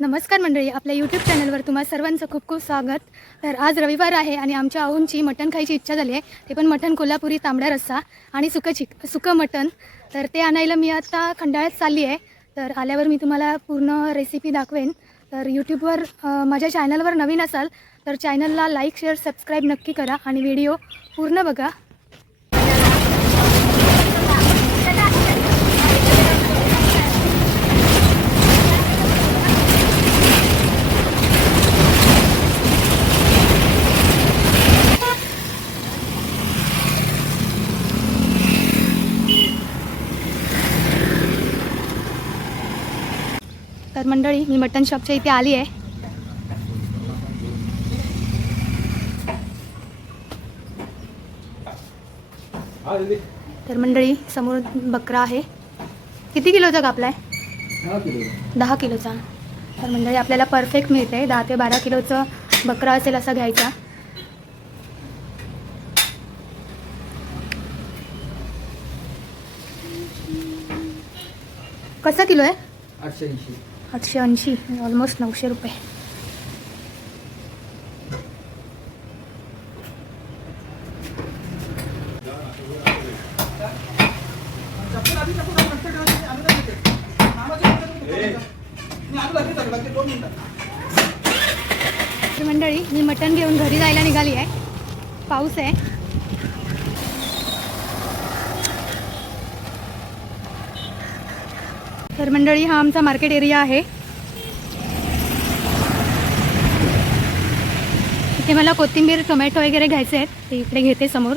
नमस्कार मंडळी आपल्या यूट्यूब चॅनलवर तुम्हा सर्वांचं खूप खूप स्वागत. तर आज रविवार आहे आणि आमच्या अहूंची मटण खायची इच्छा झाली आहे. ते पण मटण कोल्हापुरी तांबडा रस्सा आणि सुकं चिक सुकं मटण. तर ते आणायला मी आता खंडाळ्यात चालली आहे. तर आल्यावर मी तुम्हाला पूर्ण रेसिपी दाखवेन. तर यूट्यूबवर माझ्या चॅनलवर नवीन असाल तर चॅनलला लाईक शेअर सबस्क्राईब नक्की करा आणि व्हिडिओ पूर्ण बघा. तर मंडळी मी मटन शॉपच्या इथे आली आहे. तर मंडळी समोर बकरा आहे. किती किलोचा कापला आहे? दहा किलोचा. तर मंडळी आपल्याला परफेक्ट मिळते दहा ते बारा किलोचं बकरा असेल असा घ्यायचा. कसा किलो आहे? आठशे ऐंशी. आठशे ऐंशी ऑलमोस्ट नऊशे रुपये तर मंडळी मी मटण घेऊन घरी जायला निघाली आहे पाऊस आहे तर मंडळी हा आमचा मार्केट एरिया आहे. इथे मला कोथिंबीर टोमॅटो वगैरे घ्यायचे आहेत. ते इकडे घेते समोर.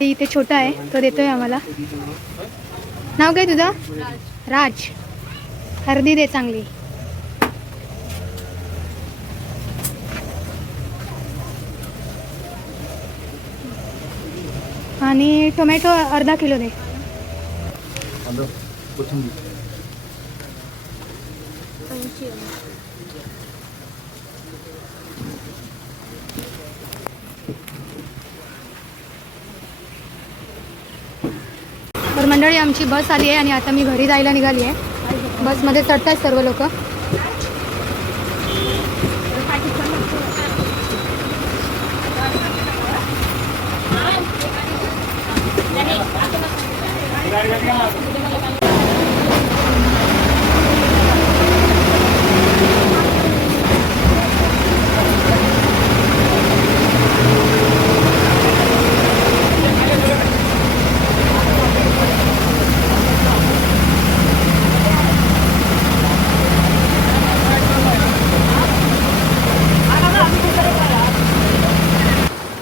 ते इथे छोटा आहे तो देतोय आम्हाला. नाव काय तुझं? राज. हळदी दे चांगली. आणि टोमॅटो अर्धा किलो दे. तर मंडळी आमची बस आली आहे आणि आता मी घरी जायला निघाली आहे. बसमध्ये चढत आहेत सर्व लोक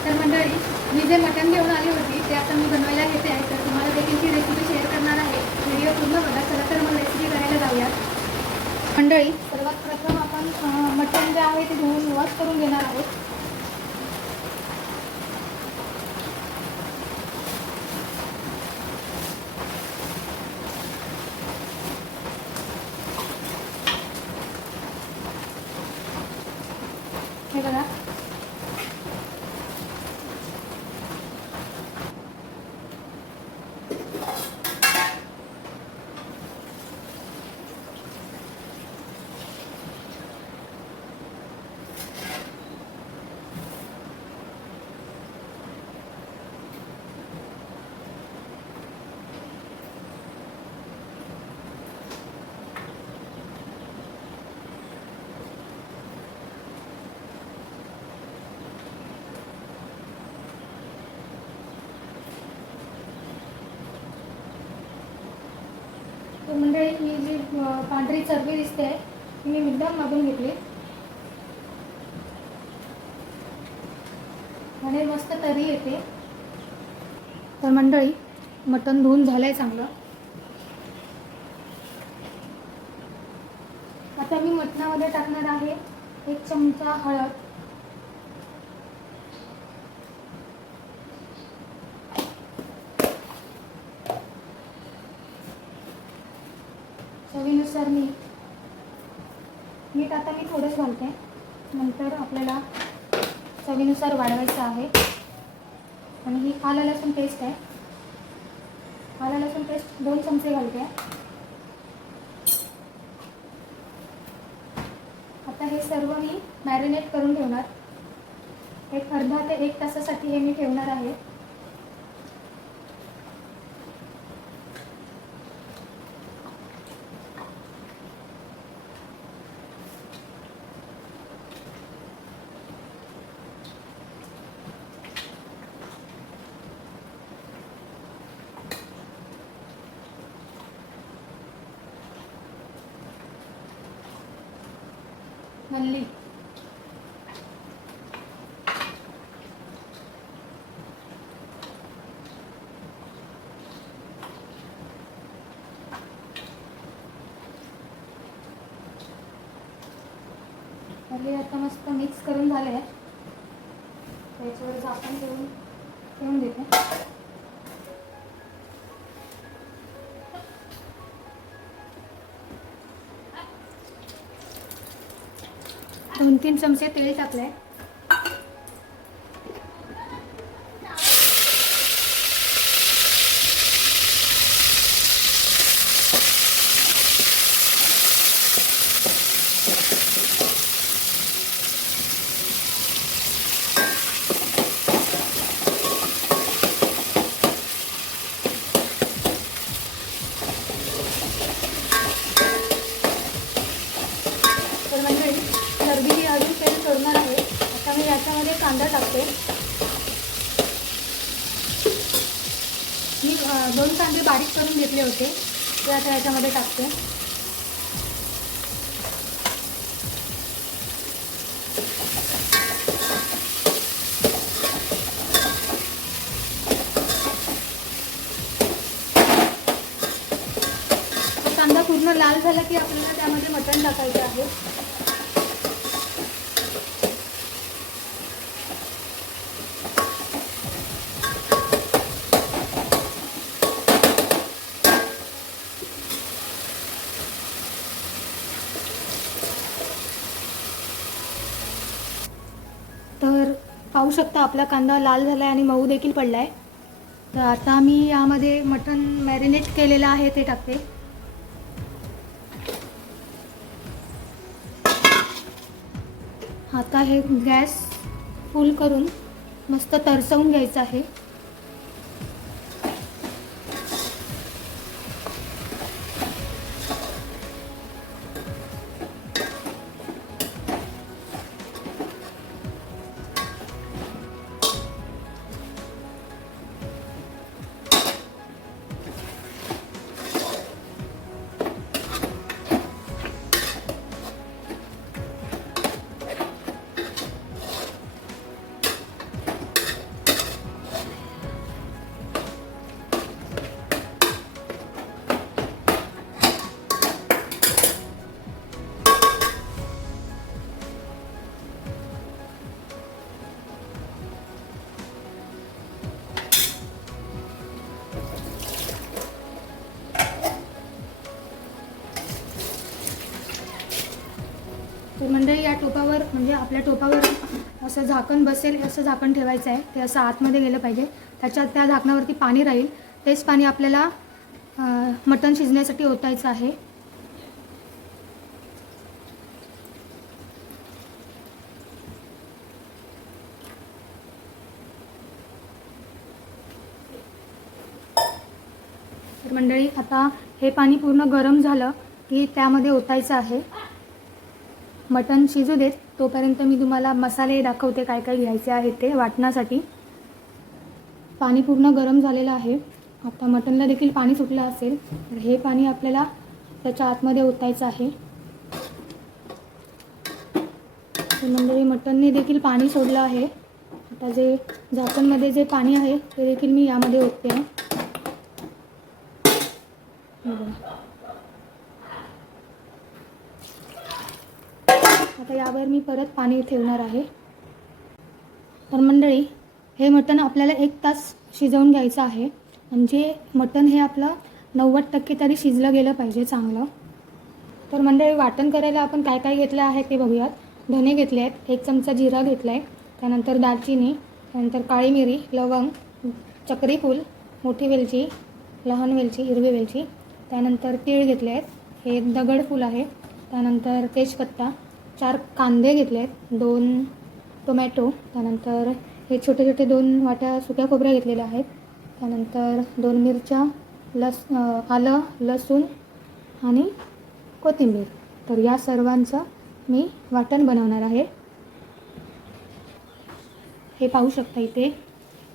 तर मंडळी मी जे मटण घेऊन आली होती ते आता मी बनवायला घेते आहे तर तुम्हाला देखील ती रेसिपी शेअर करणार आहे व्हिडिओ पूर्ण बघा चला तर मग रेसिपी करायला जाऊयात मंडळी सर्वात प्रथम आपण अं, मटण जे आहे ते धुवून वॉश करून घेणार आहोत. ही जी पांढरी चरबी दिसते ती मी मुद्दाम मागून घेतली. आणि मस्त तरी येते. तर मंडळी मटण धुवून झालंय चांगलं. आता मी मटणामध्ये टाकणार आहे एक चमचा हळद चवीनुसार मीठ मीठ आता मी थोडंच बटर आपल्याला चवीनुसार वाढवायचं आहे. आणि ही आला लसूण पेस्ट आहे. आला लसूण पेस्ट दोन चमचे घालते. आता हे सर्व मी मॅरिनेट करून ठेवणार. एक अर्धा ते एक तासासाठी हे मी ठेवणार आहे मल्ली तर हे आता मस्त मिक्स करून झालं आहे त्याच्यावर झाकण ठेवून ठेवून देते. दोन तीन चमचे तेल टाकले तर म्हणजे चरबी ही अजून तेल सोडणार आहे आता मी याच्यामध्ये कांदा टाकते. मी दोन कांदे बारीक करून घेतले होते. ते आता याच्यामध्ये टाकते. कांदा पूर्ण लाल झाला की आपल्याला त्यामध्ये मटण टाकायचं आहे तर पाहू शकता. आपला कांदा लाल झाला आहे आणि मऊ देखील पडला आहे तर आता मी यामध्ये मटण मॅरिनेट केलेलं आहे ते टाकते. आता हे गॅस फुल करून मस्त तरसवून घ्यायचं आहे. आपल्या टोपावर असं झाकण बसेल असं झाकण ठेवायचं आहे. ते असं आतमध्ये गेलं पाहिजे. त्याच्यात त्या झाकणावरती पाणी राहील. तेच पाणी आपल्याला मटण शिजण्यासाठी ओतायचं आहे. तर मंडळी आता हे पाणी पूर्ण गरम झालं की त्यामध्ये ओतायचं आहे. मटण शिजू देत. तोपर्यंत मी तुम्हाला मसाले दाखवते काय काय घ्यायचे आहे ते वाटण्यासाठी. पाणी पूर्ण गरम झालेलं आहे. आता मटणला देखील पाणी सुटलं असेल तर हे पाणी आपल्याला त्याच्या आतमध्ये ओतायचं आहे. तर मंडळी मटणने देखील पाणी सोडलं आहे. आता जे झाकणमध्ये जे पाणी आहे ते देखील मी यामध्ये ओतते. आहे आता यावर मी परत पाणी ठेवणार आहे. तर मंडळी हे मटण आपल्याला एक तास शिजवून घ्यायचं आहे. म्हणजे मटण हे आपलं नव्वद टक्के तरी शिजलं गेलं पाहिजे चांगलं. तर मंडळी वाटण करायला आपण काय काय घेतलं आहे ते बघूयात. धने घेतले आहेत एक चमचा जिरा घेतला आहे त्यानंतर दालचिनी त्यानंतर काळी मिरी लवंग चक्री फूल मोठी वेलची लहान वेलची हिरवी वेलची त्यानंतर तीळ घेतले आहेत. हे दगड फूल आहे. त्यानंतर तेजपत्ता चार कांदे घेतले आहेत. दोन टोमॅटो त्यानंतर हे छोटे छोटे दोन वाट्या सुक्या खोबऱ्या घेतलेल्या आहेत. त्यानंतर दोन मिरच्या लस आलं लसूण आणि कोथिंबीर. तर या सर्वांचं मी वाटण बनवणार आहे. हे पाहू शकता इथे.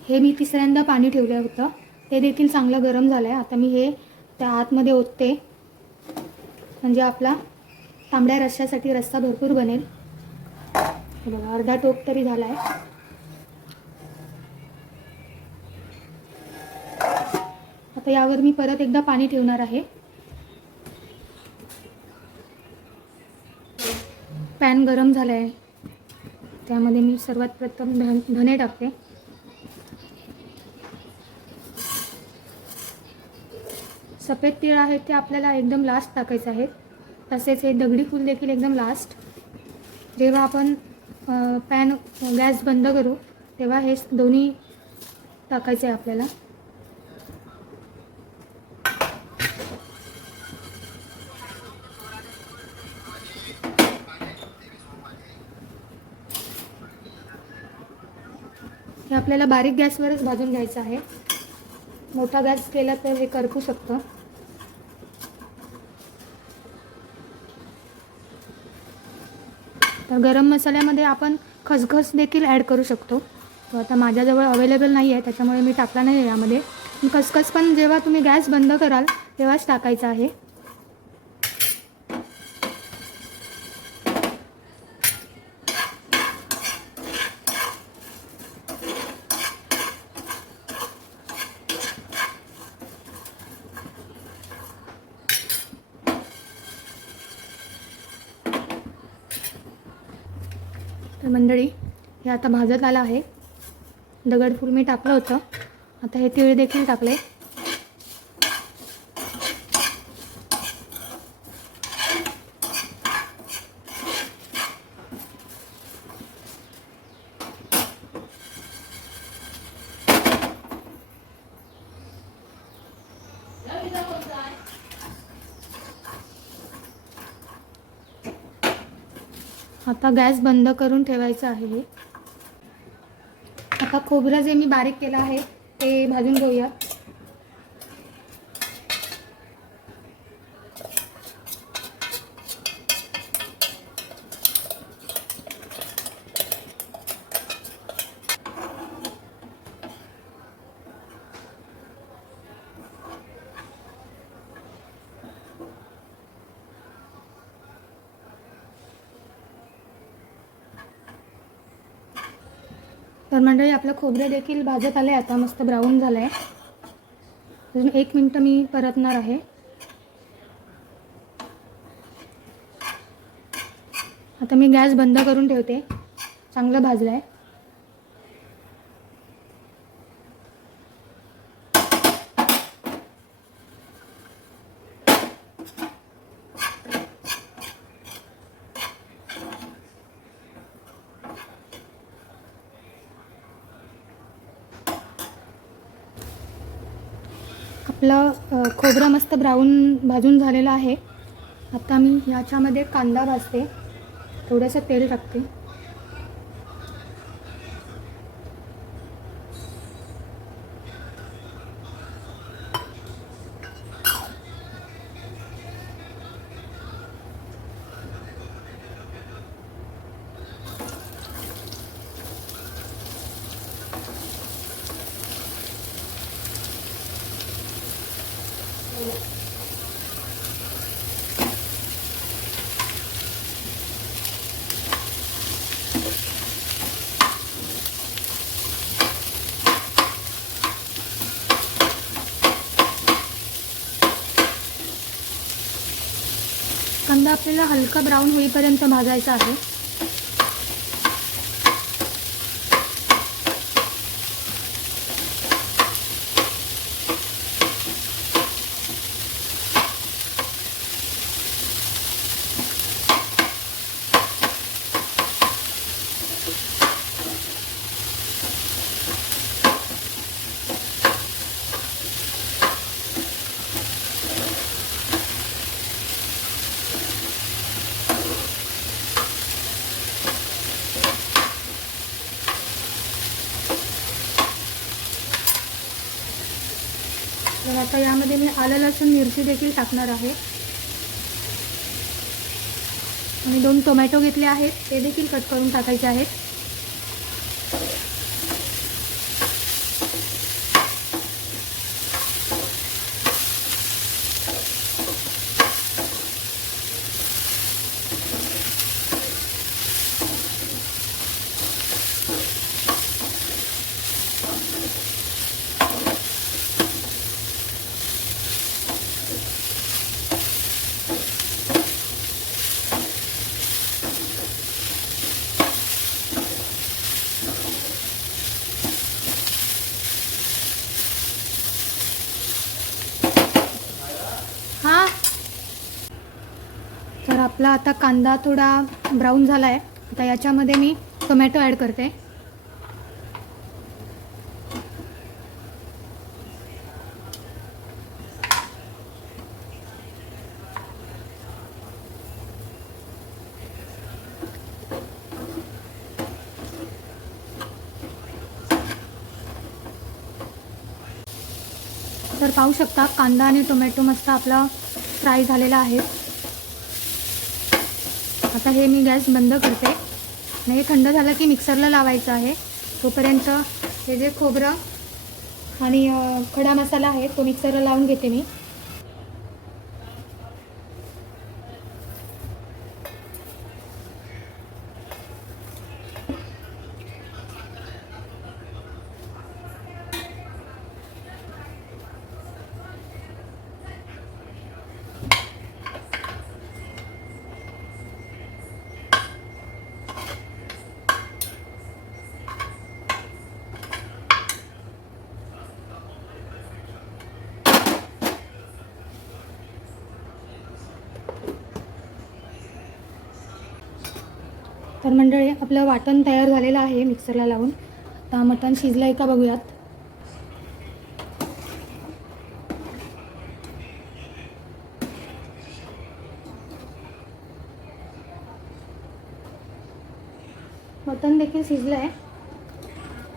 हे मी तिसऱ्यांदा पाणी ठेवलं होतं. ते देखील चांगलं गरम झालं आहे आता मी हे त्या आतमध्ये ओतते. म्हणजे आपला तांबड्या रश्श्यासाठी रस्सा भरपूर बनेल. बघा अर्धा टोक तरी झाला आहे आता यावर मी परत एकदा पाणी ठेवणार आहे. पॅन गरम झालं आहे त्यामध्ये मी सर्वात प्रथम धन धने टाकते. सफेद तीळ आहेत ते आपल्याला एकदम लास्ट टाकायचं आहेत. तसेच हे दगडी फूल देखील एकदम लास्ट जेव्हा आपण पॅन गॅस बंद करू तेव्हा हे दोन्ही टाकायचे आहे आपल्याला. हे आपल्याला बारीक गॅसवरच भाजून घ्यायचं आहे. मोठा गॅस केला तर हे करपू शकतं. तर गरम मसाल्यामध्ये आपण खसखस देखील ॲड करू शकतो. तो आता माझ्याजवळ अवेलेबल नाही आहे त्याच्यामुळे मी टाकला नाही यामध्ये. खसखस पण जेव्हा तुम्ही गॅस बंद कराल तेव्हाच टाकायचा आहे तर मंडळी हे आता भाजत आलं आहे. दगडफूल मी टाकलं होतं. आता हे तिळ देखील टाकले. आता गॅस बंद करून ठेवायचं आहे हे. हा खोबरा जे मी बारीक केला आहे ते भाजून घेऊया. तर मंडळी आपलं खोबरे देखील भाजत आलं आहे आता मस्त ब्राऊन झालं आहे अजून एक मिनटं मी परतणार आहे. आता मी गॅस बंद करून ठेवते. चांगलं भाजलं आहे आपलं अ, खोबरं मस्त ब्राऊन भाजून झालेलं आहे. आता मी ह्याच्यामध्ये कांदा भाजते. थोडंसं तेल टाकते कांदा आपल्याला हलका ब्राऊन होईपर्यंत भाजायचा आहे. आलं लसूण मिरची देखील टाकणार आहे. आणि दोन टोमॅटो घेतले आहेत. ते देखील कट करून टाकायचे आहेत हां तर आपला आता कांदा थोडा ब्राऊन झाला आहे आता याच्यामध्ये मी टोमॅटो ॲड करते. तर पाहू शकता कांदा आणि टोमॅटो मस्त आपला फ्राय झालेला आहे. आता हे मी गॅस बंद करते. आणि हे थंड झालं की मिक्सरला लावायचं आहे. तोपर्यंत हे जे खोबरं आणि खडा मसाला आहे तो मिक्सरला लावून घेते मी. तर मंडळी आपलं वाटण तयार झालेलं आहे मिक्सरला लावून. आता मटण शिजलं आहे का बघूयात. मटण देखील शिजलं आहे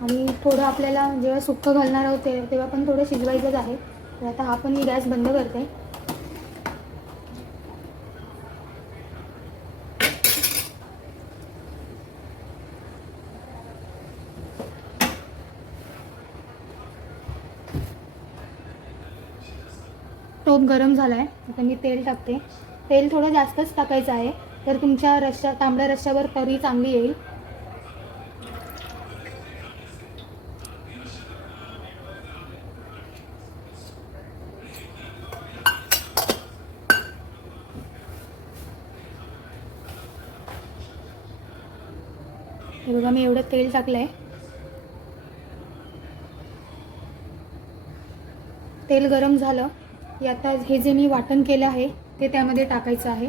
आणि थोडं आपल्याला जेव्हा सुक्क घालणार आहोत तेव्हा पण थोडं शिजवायचंच आहे. तर आता हा पण मी गॅस बंद करते. गरम झाला आहे आता मी तेल टाकते. तेल थोडं जास्तच टाकायचं आहे तर तुमच्या रश्या तांबड्या रश्श्यावर तरी चांगली येईल. हे बघा मी एवढं तेल टाकलं आहे तेल गरम झालं. की आता हे जे मी वाटण केलं आहे ते त्यामध्ये टाकायचं आहे.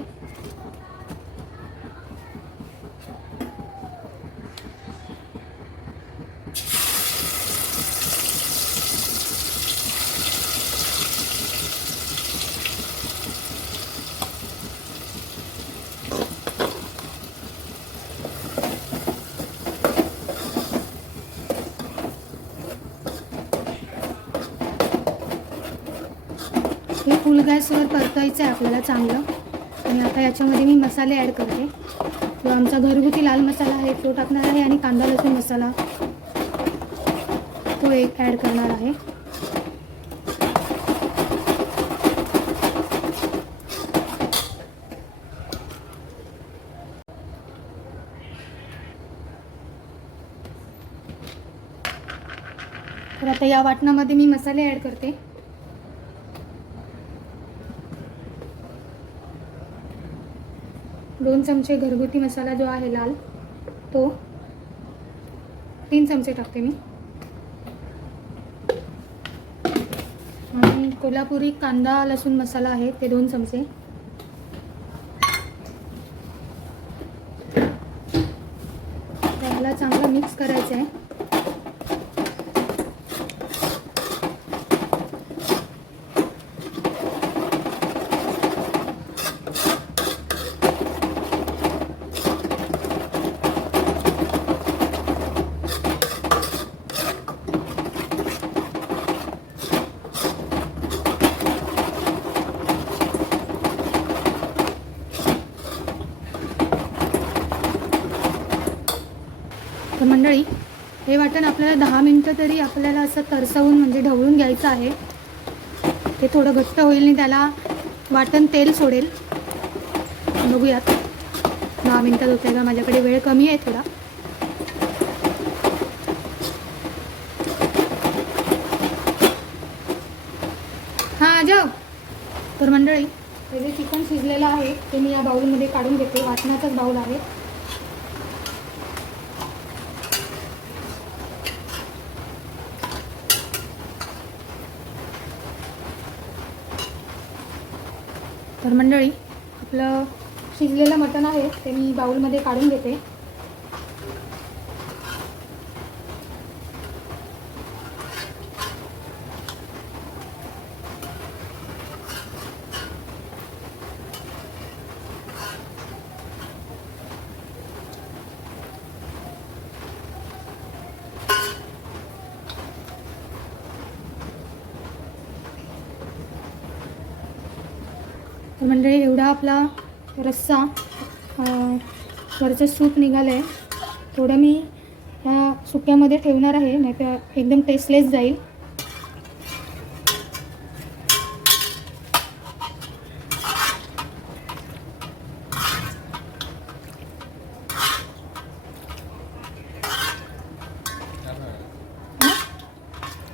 हे फुल गॅसवर परतायचं आहे आपल्याला चांगलं. आणि आता याच्यामध्ये मी मसाले ॲड करते. तो आमचा घरगुती लाल मसाला आहे तो टाकणार आहे आणि कांदा लसूण मसाला तो एक ॲड करणार आहे. तर आता या वाटणामध्ये मी मसाले ॲड करते. दोन चमचे घरगुती मसाला जो आहे लाल तो तीन चमचे टाकते मी. आणि कोल्हापुरी कांदा लसूण मसाला आहे ते दोन चमचे त्याला चांगलं मिक्स करायचं आहे मंडळी हे वाटण आपल्याला दहा मिनटं तरी आपल्याला असं तरसवून म्हणजे ढवळून घ्यायचं आहे. ते थोडं घट्ट होईल आणि त्याला वाटण तेल सोडेल. बघूयात. दहा मिनटात होतं का माझ्याकडे वेळ कमी आहे थोडा. हां जाऊ तर मंडळी हे जे चिकन शिजलेलं आहे ते मी या बाऊलमध्ये काढून घेते. वाटणाचाच बाऊल आहे. तर मंडळी आपलं शिजलेलं मटण आहे ते मी बाऊलमध्ये काढून घेते. मंडळी एवढा आपला रस्सा वरचं सूप निघालं आहे थोडं मी ह्या सुक्यामध्ये ठेवणार आहे नाही तर एकदम टेस्टलेस जाईल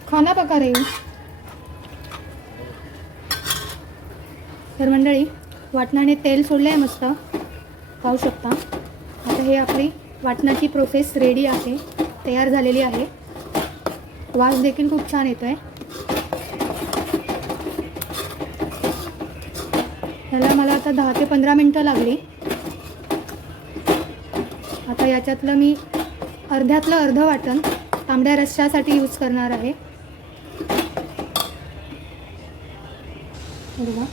खाना प्रकार आहे तर मंडळी वाटणाने तेल सोडलं आहे मस्त. पाहू शकता. आता हे आपली वाटणाची प्रोसेस रेडी आहे. तयार झालेली आहे. वास देखील खूप छान येतो आहे ह्याला मला आता दहा ते पंधरा मिनटं लागली. आता याच्यातलं मी अर्ध्यातलं अर्ध वाटण तांबड्या रश्श्यासाठी यूज करणार आहे. बघा.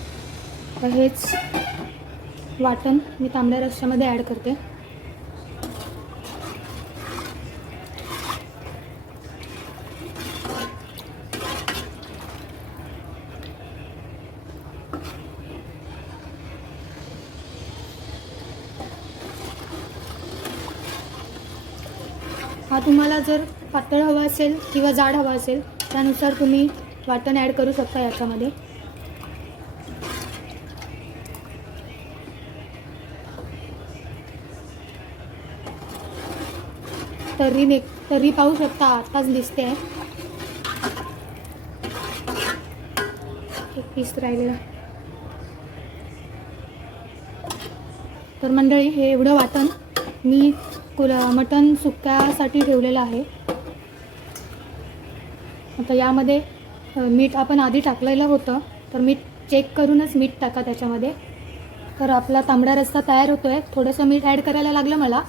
हेच वाटण मी तांबड्या रश्श्यामध्ये ॲड करते. हा तुम्हाला जर पातळ हवा असेल किंवा जाड हवा असेल त्यानुसार तुम्ही वाटण ॲड करू शकता याच्यामध्ये. तर्री ने तर्री पाहू शकता आताच दिसते. आहे एक पीस राहिलेला. तर मंडळी हे एवढं वाटण मी कुल मटण सुक्यासाठी ठेवलेलं आहे. आता यामध्ये मीठ आपण आधी टाकलेलं होतं तर मीठ चेक करूनच मीठ टाका त्याच्यामध्ये. तर आपला तांबडा रस्सा तयार होतो आहे थोडंसं मीठ ॲड करायला लागलं मला.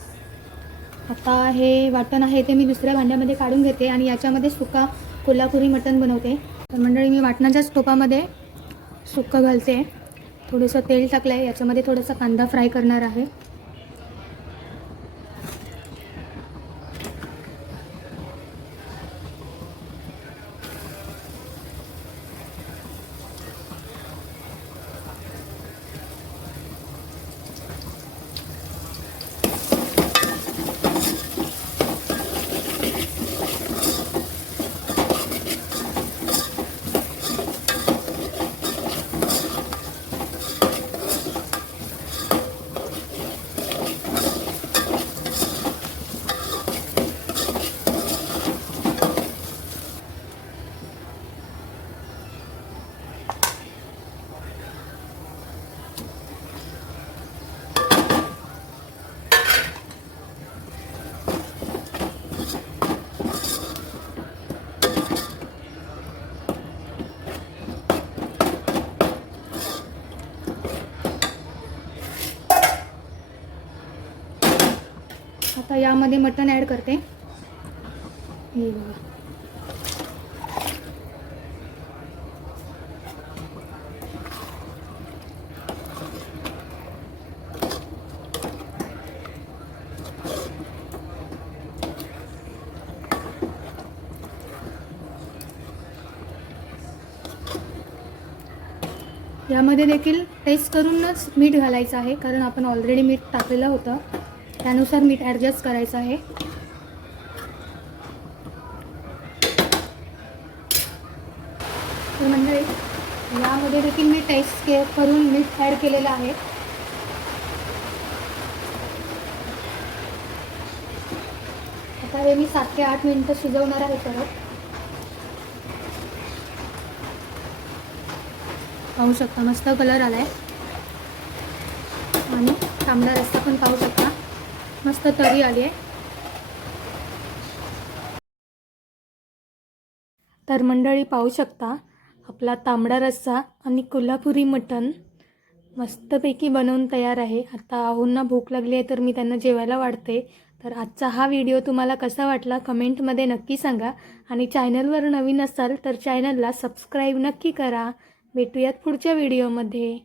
आता हे वाटण आहे ते मी दुसऱ्या भांड्यामध्ये काढून घेते आणि याच्यामध्ये सुका कोल्हापुरी मटण बनवते. तर मंडळी मी वाटणाच्याच टोपामध्ये सुक्कं घालते. थोडंसं तेल टाकलं आहे याच्यामध्ये थोडासा कांदा फ्राय करणार आहे. यामध्ये मटण ॲड करते हे बघा. यामध्ये देखील टेस्ट करूनच मीठ घालायचं आहे कारण आपण ऑलरेडी मीठ टाकलेलं होतं त्यानुसार मीठ ॲडजस्ट करायचं आहे. तर मंडळी यामध्ये देखील मी टेस्ट के करून मीठ ॲड केलेलं आहे. आता हे मी सात ते आठ मिनटं शिजवणार आहे परत. पाहू शकता मस्त कलर आला आहे आणि तांबडा रस्ता पण पाहू शकता. मस्त तरी आली आहे. तर मंडळी पाहू शकता आपला तांबडा रस्सा आणि कोल्हापुरी मटण मस्तपैकी बनवून तयार आहे. आता आहोंना भूक लागली आहे तर मी त्यांना जेवायला वाढते. तर आजचा हा व्हिडिओ तुम्हाला कसा वाटला कमेंटमध्ये नक्की सांगा. आणि चॅनलवर नवीन असाल तर चॅनलला सबस्क्राईब नक्की करा. भेटूयात पुढच्या व्हिडिओमध्ये.